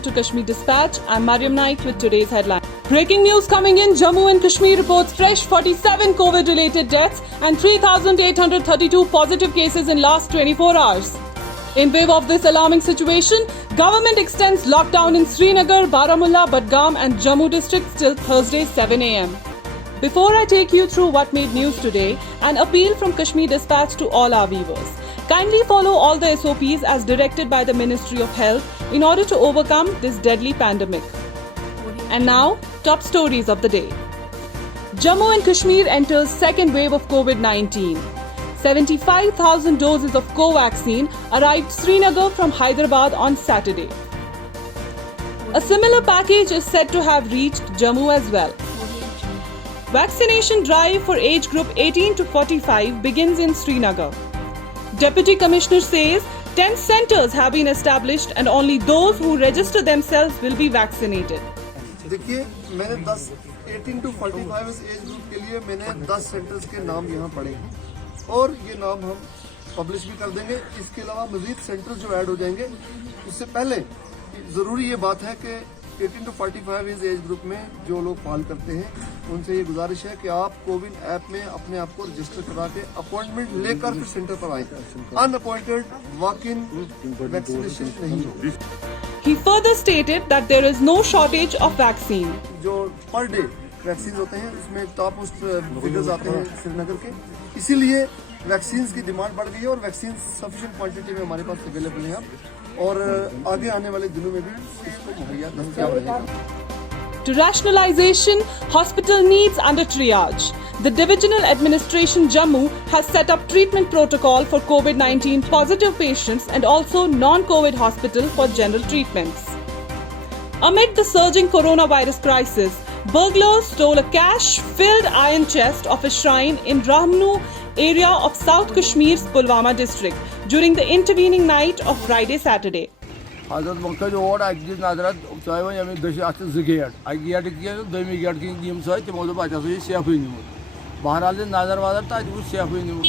welcome to Kashmir Dispatch. I'm Mariam Naik with today's headline. Breaking news coming in. Jammu and Kashmir reports fresh 47 COVID-related deaths and 3,832 positive cases in last 24 hours. In wave of this alarming situation, government extends lockdown in Srinagar, Baramulla, Budgam and Jammu districts till Thursday 7 a.m. Before I take you through what made news today, an appeal from Kashmir Dispatch to all our viewers. Kindly follow all the SOPs as directed by the Ministry of Health in order to overcome this deadly pandemic. And now, top stories of the day. Jammu and Kashmir enters second wave of COVID-19. 75,000 doses of Covaxin arrived Srinagar from Hyderabad on Saturday. A similar package is said to have reached Jammu as well. Vaccination drive for age group 18 to 45 begins in Srinagar. Deputy Commissioner says 10 centers have been established and only those who register themselves will be vaccinated. देखिए मैंने 18 to 45 age group के लिए मैंने 10 centres के नाम यहाँ पढ़े हैं और ये नाम हम पब्लिश भी कर देंगे। इसके अलावा मजीद सेंटर जो ऐड हो जाएंगे। उससे पहले ज़रूरी ये बात है कि 18 to 45 एज ग्रुप में जो लोग कॉल करते हैं उनसे ये गुजारिश है कि आप कोविन ऐप में अपने आप को रजिस्टर करा के अपॉइंटमेंट लेकर फिर सेंटर पर आए। अनअपॉइंटेड वॉक इन वैक्सीनेशन नहीं होगी। He further stated that there is no shortage of vaccine. जो पर डे वैक्सीन होते हैं उसमें टॉप मोस्ट फिगर्स आते हैं श्रीनगर के, इसीलिए वैक्सीन की डिमांड बढ़ गई है और वैक्सीन सफिशिएंट क्वांटिटी में हमारे पास अवेलेबल है और आगे आने वाले दिनों में भी इसको मुहैया दस्तयाब रहेगा। To rationalization, hospital needs under triage. The Divisional Administration Jammu has set up treatment protocol for COVID-19 positive patients and also non-COVID hospital for general treatments. Amid the surging coronavirus crisis, burglars stole a cash-filled iron chest of a shrine in Rahmnu area of South Kashmir's Pulwama district during the intervening night of Friday-Saturday. Hazrat Makkah or Agis Nadrat, Taiwan, I mean, the after the gate. I get it, the Migat King, so the Modo Bacha is safe in you. Baharal Nazar was safe in you.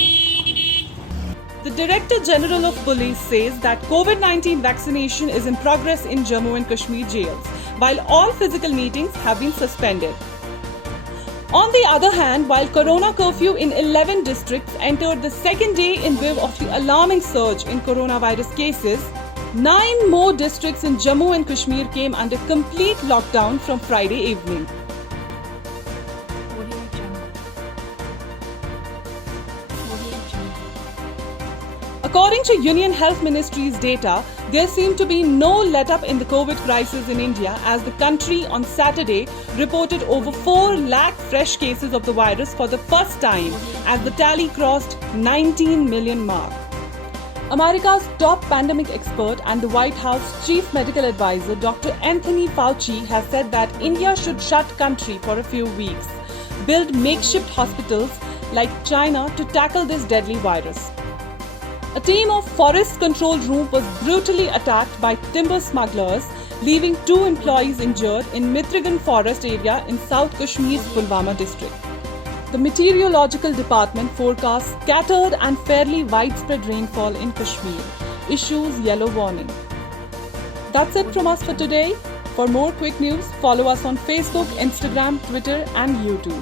The Director General of Police says that COVID-19 vaccination is in progress in Jammu and Kashmir jails, while all physical meetings have been suspended. On the other hand, while Corona curfew in 11 districts entered the second day in wave of the alarming surge in coronavirus cases, 9 more districts in Jammu and Kashmir came under complete lockdown from Friday evening. According to Union Health Ministry's data, there seemed to be no let-up in the COVID crisis in India as the country on Saturday reported over 4 lakh fresh cases of the virus for the first time as the tally crossed 19 million mark. America's top pandemic expert and the White House Chief Medical Advisor Dr. Anthony Fauci has said that India should shut country for a few weeks, build makeshift hospitals like China to tackle this deadly virus. A team of forest control room was brutally attacked by timber smugglers, leaving 2 employees injured in Mitrigan forest area in South Kashmir's Pulwama district. The Meteorological Department forecasts scattered and fairly widespread rainfall in Kashmir, issues yellow warning. That's it from us for today. For more quick news, follow us on Facebook, Instagram, Twitter and YouTube.